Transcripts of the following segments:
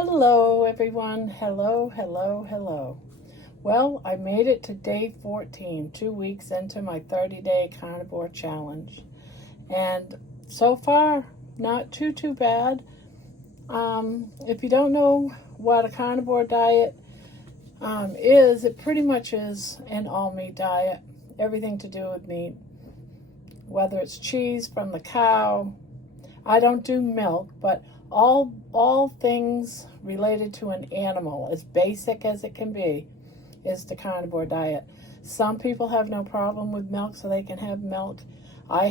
Hello, everyone. Hello, hello, hello. Well, I made it to day 14, 2 weeks into my 30-day carnivore challenge. And so far, not too bad. If you don't know what a carnivore diet is, it pretty much is an all-meat diet. Everything to do with meat, whether it's cheese from the cow. I don't do milk, but all things related to an animal, as basic as it can be, is the carnivore diet. Some people have no problem with milk, so they can have milk. I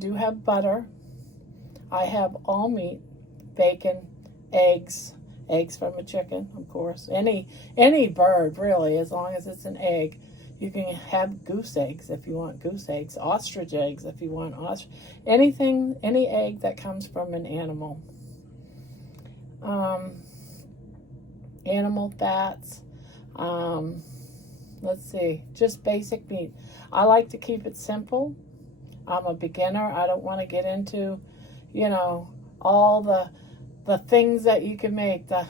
do have butter. I have all meat, bacon, eggs from a chicken, of course. Any bird, really, as long as it's an egg. You can have goose eggs if you want goose eggs, ostrich eggs if you want ostrich. Anything, any egg that comes from an animal. Animal fats. Let's see, just basic meat. I like to keep it simple. I'm a beginner. I don't want to get into, all the things that you can make, the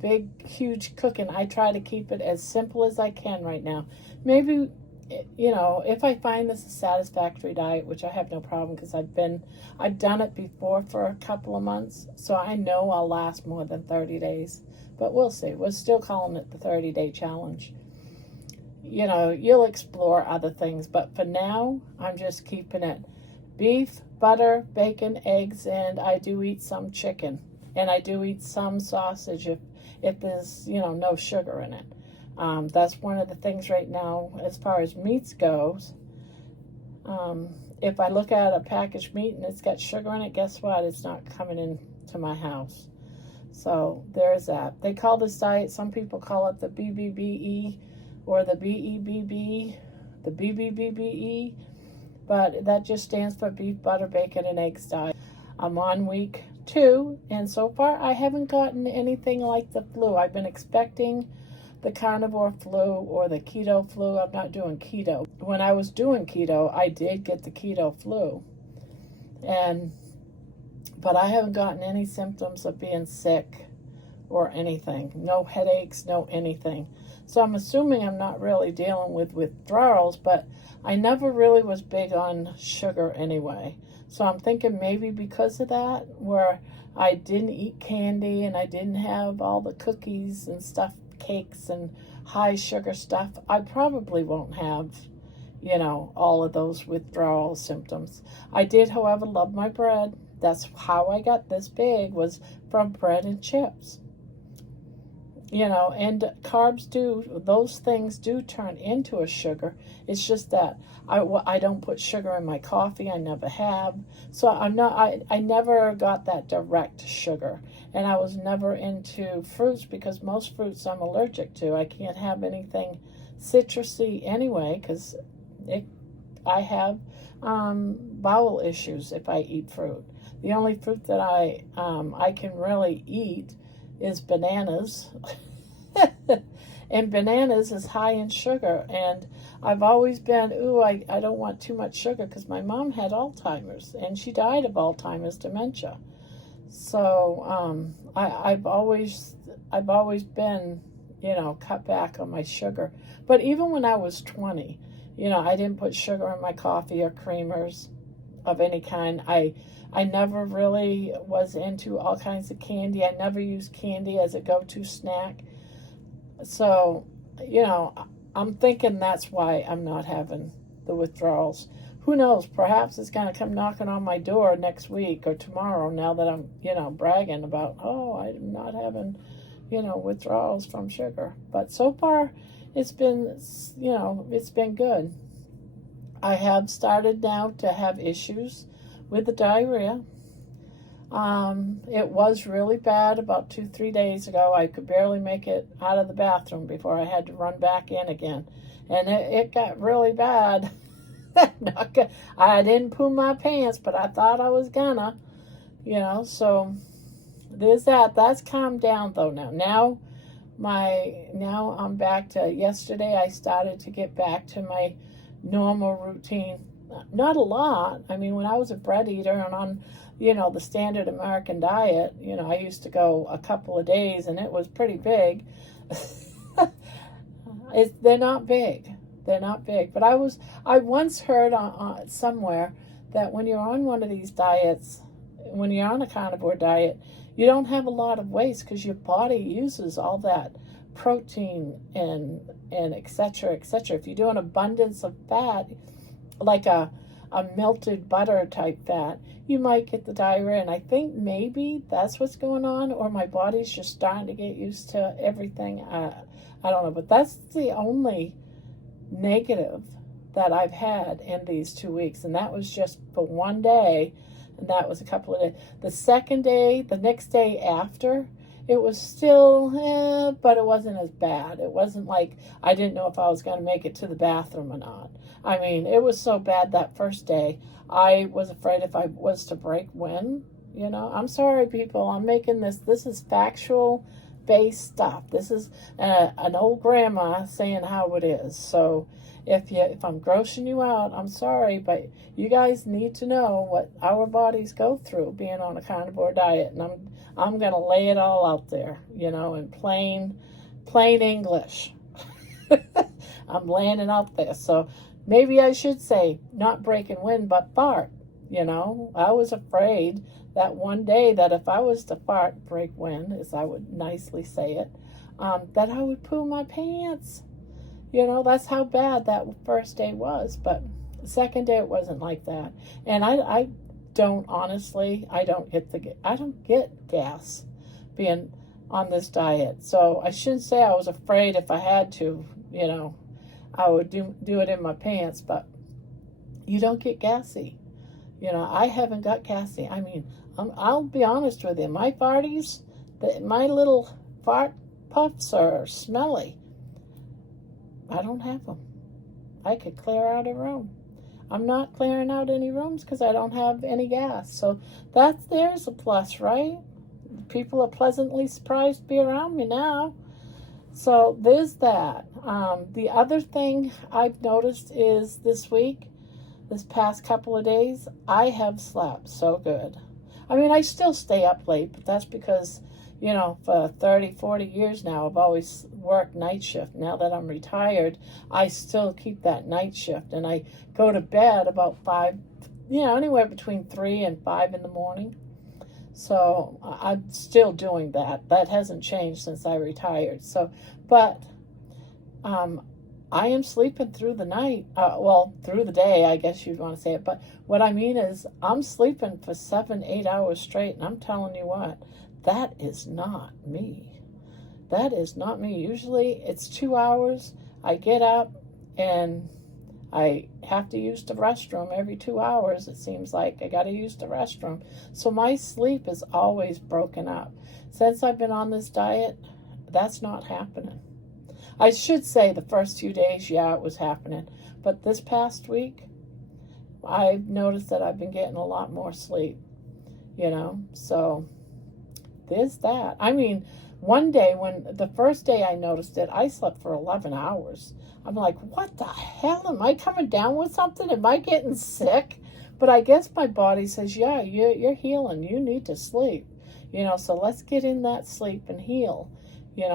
big, huge cooking. I try to keep it as simple as I can right now. Maybe, if I find this a satisfactory diet, which I have no problem because I've done it before for a couple of months, so I know I'll last more than 30 days. But we'll see. We're still calling it the 30-day challenge. You'll explore other things, but for now, I'm just keeping it beef, butter, bacon, eggs, and I do eat some chicken. And I do eat some sausage if there's, no sugar in it. That's one of the things right now as far as meats goes. If I look at a packaged meat and it's got sugar in it, guess what? It's not coming into my house. So there's that. They call this diet, some people call it the BBBE or the BEBB, the BBBBE, but that just stands for beef, butter, bacon, and eggs diet. I'm on week 2, and so far I haven't gotten anything like the flu. I've been expecting the carnivore flu or the keto flu. I'm not doing keto. When I was doing keto, I did get the keto flu, but I haven't gotten any symptoms of being sick or anything. No headaches, no anything. So I'm assuming I'm not really dealing with withdrawals, but I never really was big on sugar anyway. So I'm thinking maybe because of that, where I didn't eat candy and I didn't have all the cookies and stuff, cakes and high sugar stuff, I probably won't have, all of those withdrawal symptoms. I did, however, love my bread. That's how I got this big, was from bread and chips. And carbs those things do turn into a sugar. It's just that I don't put sugar in my coffee. I never have. So I never got that direct sugar. And I was never into fruits because most fruits I'm allergic to. I can't have anything citrusy anyway because I have bowel issues if I eat fruit. The only fruit that I can really eat is bananas. And bananas is high in sugar, and I've always been, I don't want too much sugar because my mom had Alzheimer's and she died of Alzheimer's dementia. So I've always been, cut back on my sugar. But even when I was 20, I didn't put sugar in my coffee or creamers of any kind. I never really was into all kinds of candy. I never used candy as a go-to snack. So, I'm thinking that's why I'm not having the withdrawals. Who knows? Perhaps it's going to come knocking on my door next week or tomorrow now that I'm, bragging about, I'm not having, withdrawals from sugar. But so far, it's been good. I have started now to have issues with the diarrhea. It was really bad about 2-3 days ago. I could barely make it out of the bathroom before I had to run back in again. And it got really bad. I didn't poo my pants, but I thought I was gonna, so there's that. That's calmed down though now. Now I'm back to, yesterday I started to get back to my normal routine not a lot. I mean, when I was a bread eater and on, the standard American diet, I used to go a couple of days and it was pretty big. They're not big. They're not big. But I once heard somewhere that when you're on one of these diets, when you're on a carnivore diet, you don't have a lot of waste because your body uses all that protein and et cetera, et cetera. If you do an abundance of fat, like a melted butter type fat, you might get the diarrhea. And I think maybe that's what's going on, or my body's just starting to get used to everything. I don't know, but that's the only negative that I've had in these 2 weeks, and that was just for one day, and that was a couple of days. The second day, the next day after, it was still, but it wasn't as bad. It wasn't like I didn't know if I was going to make it to the bathroom or not. I mean, it was so bad that first day, I was afraid if I was to break wind, I'm sorry, people, I'm making this is factual based stuff. This is an old grandma saying how it is. So if I'm grossing you out, I'm sorry, but you guys need to know what our bodies go through being on a carnivore diet, and I'm gonna lay it all out there, in plain English. I'm laying it out there. So maybe I should say not breaking wind, but fart. I was afraid that one day that if I was to fart, break wind, as I would nicely say it, that I would poo my pants. That's how bad that first day was. But the second day it wasn't like that. And I don't get gas being on this diet. So I shouldn't say I was afraid if I had to, I would do it in my pants, but you don't get gassy. I haven't got gassy. I mean, I'll be honest with you. My farties, my little fart puffs are smelly. I don't have them. I could clear out a room. I'm not clearing out any rooms because I don't have any gas. So there's a plus, right? People are pleasantly surprised to be around me now. So there's that. The other thing I've noticed is this past couple of days, I have slept so good. I mean, I still stay up late, but that's because, for 30, 40 years now, I've always worked night shift. Now that I'm retired, I still keep that night shift, and I go to bed about 5, anywhere between 3 and 5 in the morning. So I'm still doing that. That hasn't changed since I retired. So, but I am sleeping through the night, through the day, I guess you'd want to say it. But what I mean is I'm sleeping for 7, 8 hours straight. And I'm telling you what, that is not me. That is not me. Usually it's 2 hours. I get up and I have to use the restroom every 2 hours. It seems like I got to use the restroom. So my sleep is always broken up. Since I've been on this diet, that's not happening. I should say the first few days, yeah, it was happening. But this past week, I've noticed that I've been getting a lot more sleep, So there's that. I mean, one day, the first day I noticed it, I slept for 11 hours. I'm like, what the hell? Am I coming down with something? Am I getting sick? But I guess my body says, yeah, you're healing. You need to sleep. So let's get in that sleep and heal.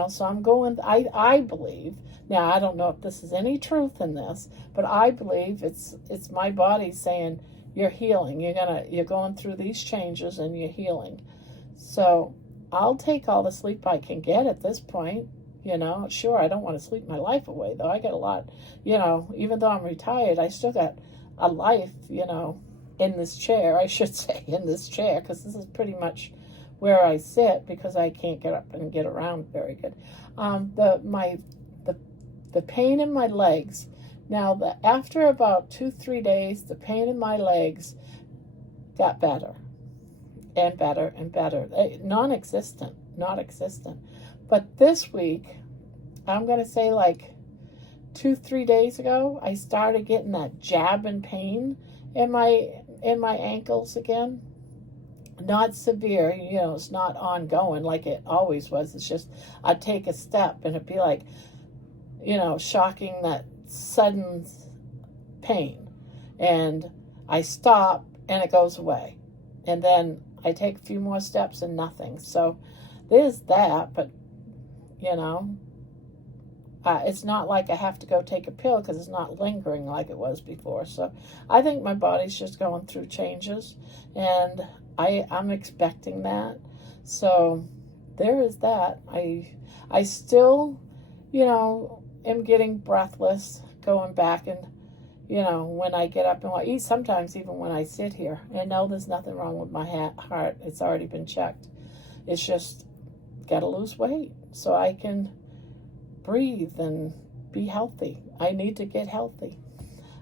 So I'm going, I believe, now I don't know if this is any truth in this, but I believe it's my body saying, you're healing. You're going through these changes and you're healing. So I'll take all the sleep I can get at this point. Sure, I don't want to sleep my life away, though. I get a lot, even though I'm retired, I still got a life, in this chair, I should say, in this chair, because this is pretty much where I sit because I can't get up and get around very good. The pain in my legs. Now, after about 2-3 days, the pain in my legs got better and better and better. Non-existent. But this week, I'm going to say like 2-3 days ago, I started getting that jabbing pain in my ankles again. Not severe, it's not ongoing like it always was. It's just I'd take a step and it'd be like, shocking, that sudden pain. and I stop and it goes away. And then I take a few more steps and nothing. So there's that, but you know, it's not like I have to go take a pill because it's not lingering like it was before. So I think my body's just going through changes, and I'm expecting that. So there is that. I still, you know, am getting breathless going back, and you know, when I get up and eat, sometimes even when I sit here. And no, there's nothing wrong with my heart. It's already been checked. It's just got to lose weight so I can breathe and be healthy. I need to get healthy.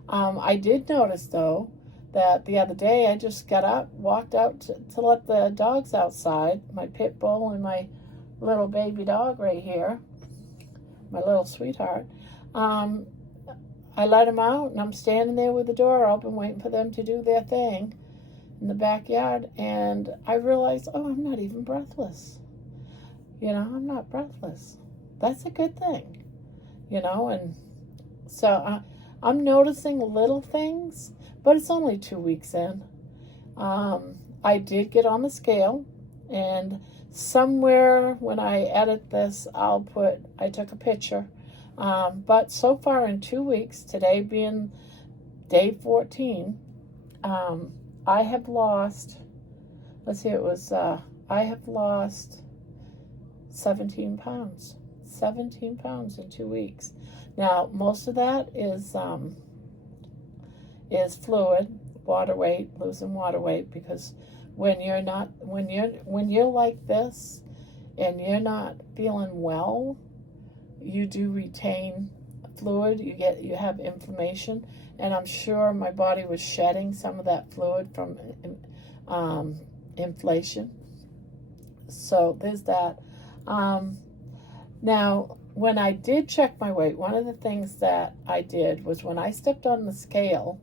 I did notice, though, that the other day I just got up, walked out to let the dogs outside, my pit bull and my little baby dog right here, my little sweetheart. I let them out, and I'm standing there with the door open, waiting for them to do their thing in the backyard, and I realized, oh, I'm not even breathless. You know, I'm not breathless. That's a good thing, you know, and so I'm noticing little things, but it's only 2 weeks in. I did get on the scale, and somewhere when I edit this, I took a picture. But so far in 2 weeks, today being day 14, I have lost, I have lost 17 pounds. 17 pounds in 2 weeks. Now, most of that is fluid, water weight, losing water weight, because when you're like this and you're not feeling well, you do retain fluid, you have inflammation, and I'm sure my body was shedding some of that fluid from inflation. So there's that. Now, when I did check my weight, one of the things that I did was when I stepped on the scale,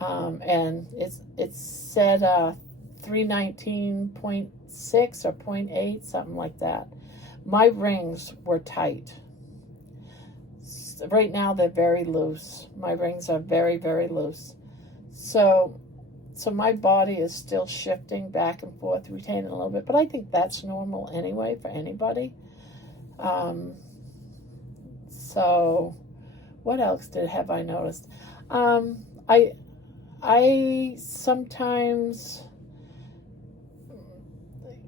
and it said 319.6 or 0.8, something like that. My rings were tight. Right now they're very loose. My rings are very, very loose. So my body is still shifting back and forth, retaining a little bit, but I think that's normal anyway for anybody. So what else have I noticed? I sometimes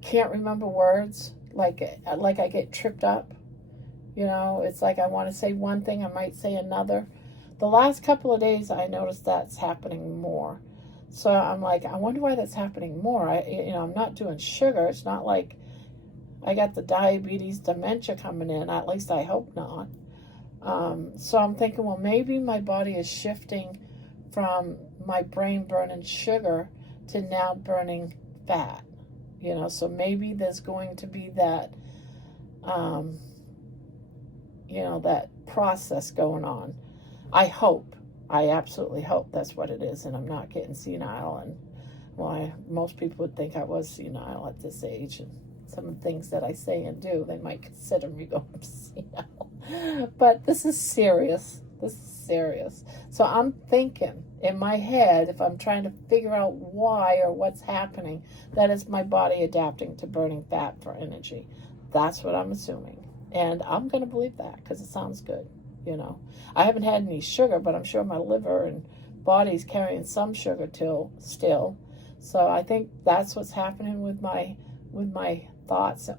can't remember words, like I get tripped up. You know, it's like I want to say one thing, I might say another. The last couple of days, I noticed that's happening more. So I'm like, I wonder why that's happening more. I'm not doing sugar. It's not like I got the diabetes dementia coming in. At least I hope not. So I'm thinking, well, maybe my body is shifting from my brain burning sugar to now burning fat. You know, so maybe there's going to be that, that process going on. I absolutely hope that's what it is, and I'm not getting senile. And most people would think I was senile at this age, and some of the things that I say and do, they might consider me going senile. But this is serious. So I'm thinking in my head, if I'm trying to figure out why or what's happening, that is my body adapting to burning fat for energy. That's what I'm assuming. And I'm going to believe that because it sounds good. You know, I haven't had any sugar, but I'm sure my liver and body's carrying some sugar still. So I think that's what's happening with my thoughts,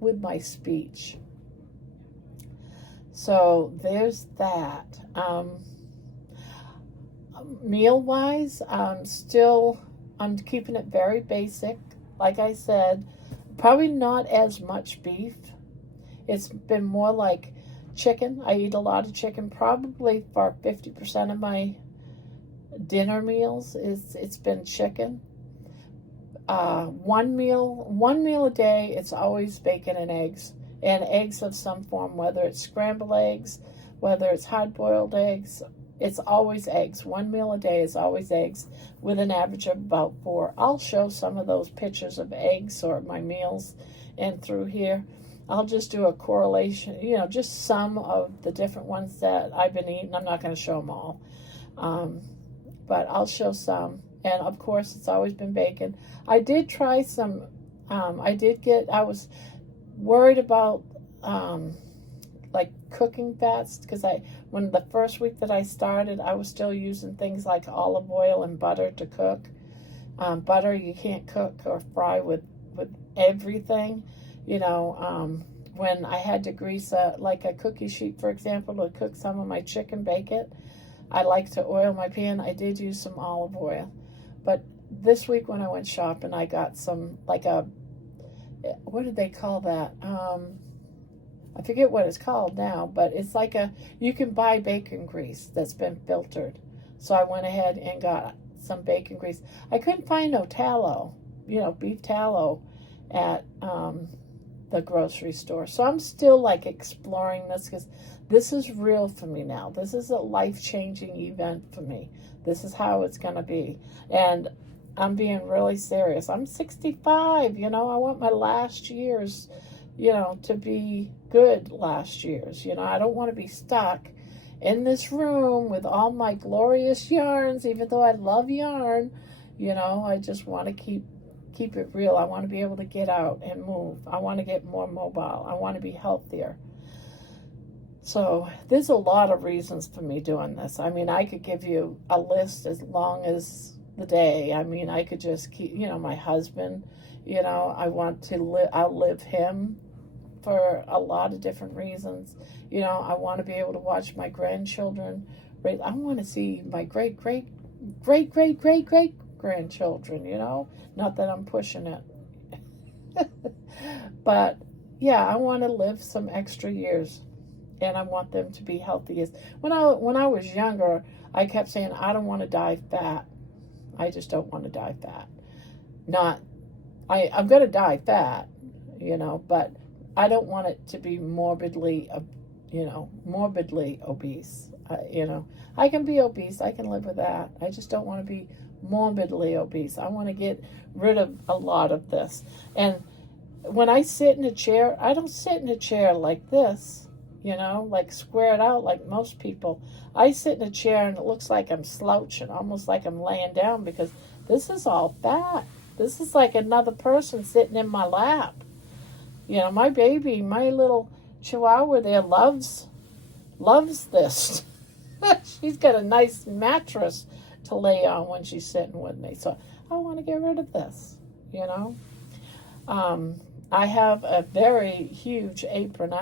with my speech. So there's that. Meal-wise, I'm keeping it very basic. Like I said, probably not as much beef. It's been more like chicken. I eat a lot of chicken. Probably for 50% of my dinner meals, it's been chicken. One meal a day, it's always bacon and eggs of some form, whether it's scrambled eggs, whether it's hard-boiled eggs. It's always eggs. One meal a day is always eggs, with an average of about 4. I'll show some of those pictures of eggs or my meals and through here. I'll just do a correlation, just some of the different ones that I've been eating. I'm not going to show them all. but I'll show some. And of course, it's always been bacon. I did try some, I was worried about like cooking fats, because when the first week that I started, I was still using things like olive oil and butter to cook. Butter you can't cook or fry with everything, when I had to grease like a cookie sheet, for example, to cook some of my chicken, bake it. I like to oil my pan. I did use some olive oil. But this week when I went shopping, I got some, like what did they call that? I forget what it's called now, but it's like you can buy bacon grease that's been filtered. So I went ahead and got some bacon grease. I couldn't find no tallow, beef tallow at the grocery store. So I'm still like exploring this, because this is real for me now. This is a life-changing event for me. This is how it's going to be. And I'm being really serious. I'm 65, I want my last years, to be good last years. I don't want to be stuck in this room with all my glorious yarns, even though I love yarn. I just want to keep it real. I want to be able to get out and move. I want to get more mobile. I want to be healthier. So there's a lot of reasons for me doing this. I mean, I could give you a list as long as the day. I mean, I could just keep, my husband, I want to outlive him for a lot of different reasons. I want to be able to watch my grandchildren. I want to see my great grandchildren, not that I'm pushing it. But yeah, I want to live some extra years, and I want them to be healthy. When I was younger, I kept saying, I don't want to die fat. I just don't want to die fat. I'm going to die fat, but I don't want it to be morbidly obese. I can be obese. I can live with that. I just don't want to be morbidly obese. I want to get rid of a lot of this. And when I sit in a chair, I don't sit in a chair like this, like squared out like most people. I sit in a chair and it looks like I'm slouching, almost like I'm laying down, because this is all fat. This is like another person sitting in my lap. My baby, my little chihuahua there loves this. She's got a nice mattress to lay on when she's sitting with me. So I want to get rid of this, I have a very huge apron.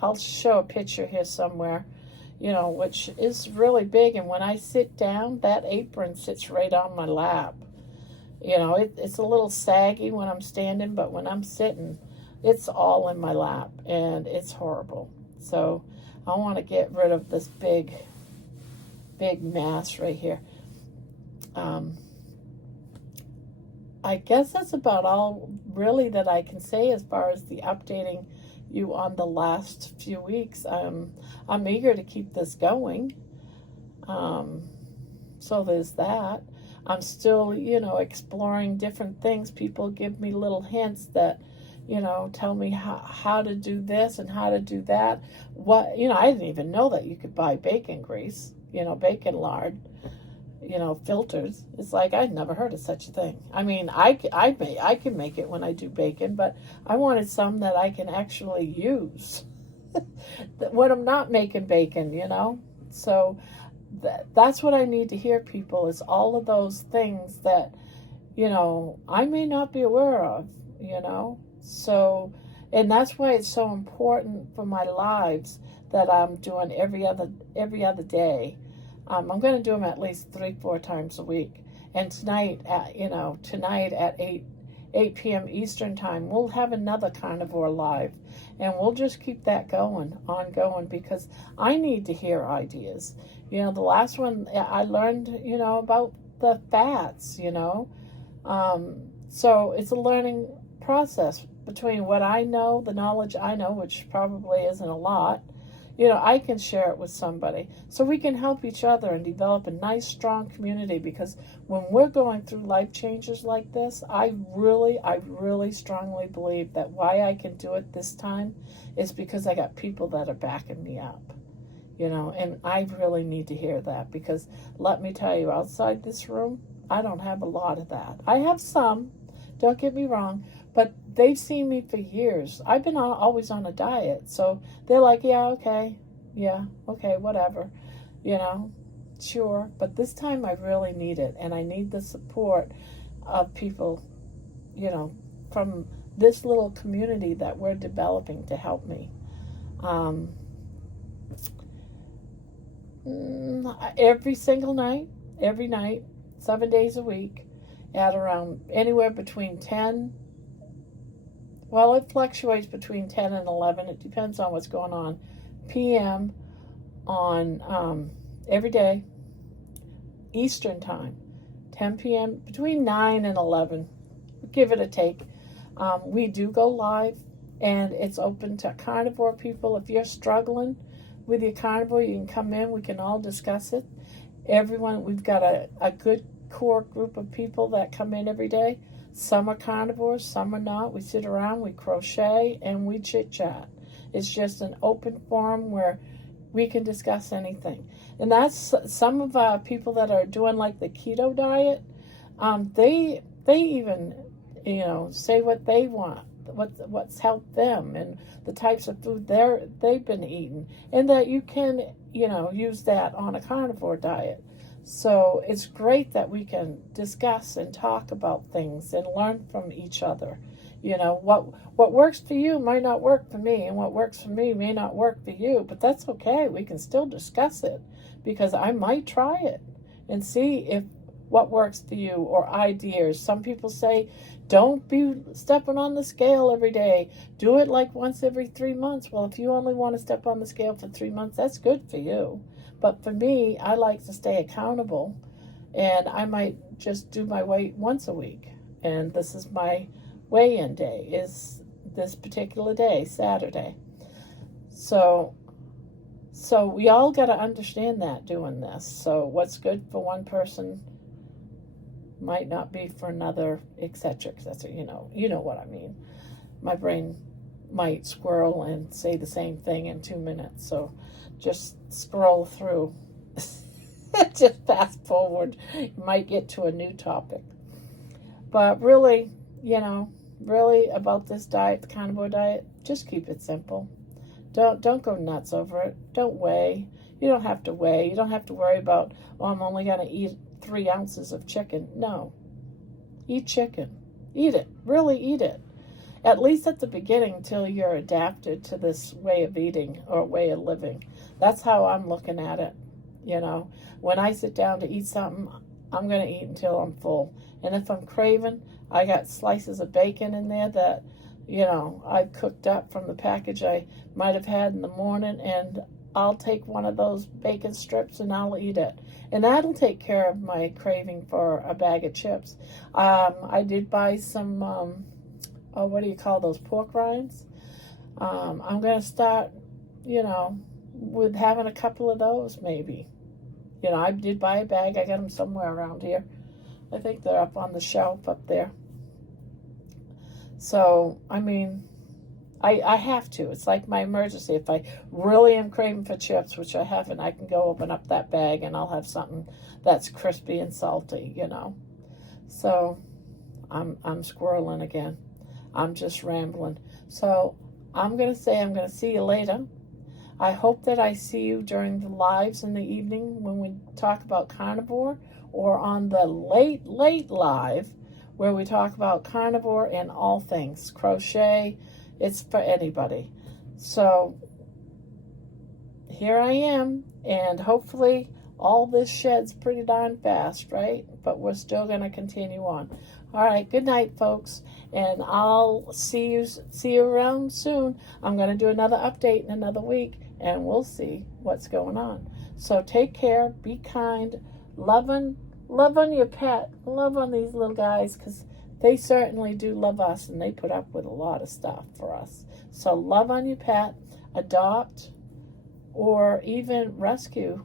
I'll show a picture here somewhere, which is really big. And when I sit down, that apron sits right on my lap. It's a little saggy when I'm standing, but when I'm sitting, it's all in my lap, and it's horrible. So I want to get rid of this big mass right here. I guess that's about all really that I can say as far as the updating you on the last few weeks. I'm eager to keep this going. So there's that. I'm still, exploring different things. People give me little hints that, tell me how to do this and how to do that. I didn't even know that you could buy bacon grease, bacon lard, filters. It's like, I'd never heard of such a thing. I mean, I can make it when I do bacon, but I wanted some that I can actually use when I'm not making bacon, So that's what I need to hear, people, is all of those things that, I may not be aware of, So, and that's why it's so important for my lives that I'm doing every other day. I'm going to do them at least 3-4 times a week. And tonight at 8 p.m. Eastern time, we'll have another Carnivore live, and we'll just keep that ongoing, because I need to hear ideas. The last one I learned, about the fats, so it's a learning process between what I know, the knowledge I know, which probably isn't a lot. I can share it with somebody, so we can help each other and develop a nice, strong community. Because when we're going through life changes like this, I really strongly believe that why I can do it this time is because I got people that are backing me up. you know, and I really need to hear that, because let me tell you, outside this room, I don't have a lot of that. I have some, don't get me wrong, but they've seen me for years. I've been always on a diet, so they're like, yeah, okay, whatever, you know, sure. But this time I really need it, and I need the support of people, you know, from this little community that we're developing to help me. Every single night, every night, 7 days a week, at around anywhere between 10, well, it fluctuates between 10 and 11, it depends on what's going on, p.m. on every day, Eastern time, 10 p.m., between 9 and 11, give it a take. We do go live, and it's open to carnivore people. If you're struggling with your carnivore, you can come in, we can all discuss it. Everyone, we've got a good core group of people that come in every day. Some are carnivores, some are not. We sit around, we crochet, and we chit-chat. It's just an open forum where we can discuss anything. And that's some of our people that are doing like the keto diet. They even, you know, say what they want, what's helped them, and the types of food they've been eating, and that you can, you know, use that on a carnivore diet. So it's great that we can discuss and talk about things and learn from each other. You know, what works for you might not work for me, and what works for me may not work for you, but that's okay. We can still discuss it, because I might try it and see if what works for you, or ideas. Some people say, don't be stepping on the scale every day. Do it like once every 3 months. Well, if you only want to step on the scale for 3 months, that's good for you. But for me, I like to stay accountable, and I might just do my weight once a week. And this is my weigh-in day, is this particular day, Saturday. So we all got to understand that doing this. So what's good for one person might not be for another, etc., etc. You know what I mean. My brain might squirrel and say the same thing in 2 minutes, so just scroll through. Just fast forward. You might get to a new topic. But really, you know, really about this diet, the carnivore diet, just keep it simple. Don't go nuts over it. Don't weigh. You don't have to weigh. You don't have to worry about, oh, I'm only going to eat 3 ounces of chicken. No. Eat chicken. Eat it. Really eat it. At least at the beginning, till you're adapted to this way of eating or way of living. That's how I'm looking at it. You know, when I sit down to eat something, I'm going to eat until I'm full. And if I'm craving, I got slices of bacon in there that, you know, I cooked up from the package I might have had in the morning, and I'll take one of those bacon strips and I'll eat it. And that'll take care of my craving for a bag of chips. I did buy some, what do you call those, pork rinds? I'm going to start, you know, with having a couple of those maybe. You know, I did buy a bag. I got them somewhere around here. I think they're up on the shelf up there. So, I mean, I have to. It's like my emergency. If I really am craving for chips, which I haven't, I can go open up that bag and I'll have something that's crispy and salty, you know. So, I'm squirreling again. I'm just rambling. So, I'm going to say I'm going to see you later. I hope that I see you during the lives in the evening when we talk about carnivore, or on the late live where we talk about carnivore and all things. Crochet, it's for anybody. So here I am, and hopefully all this sheds pretty darn fast, right? But we're still going to continue on. All right, good night, folks, and I'll see you around soon. I'm going to do another update in another week, and we'll see what's going on. So take care, be kind, love on your pet, love on these little guys, because they certainly do love us, and they put up with a lot of stuff for us. So love on your pet, adopt, or even rescue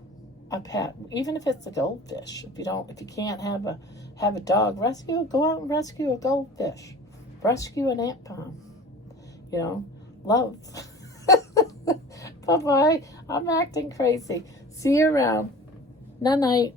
a pet, even if it's a goldfish. If you can't have a dog, go out and rescue a goldfish, rescue an ant palm. You know, love. Bye-bye. I'm acting crazy. See you around. Night-night.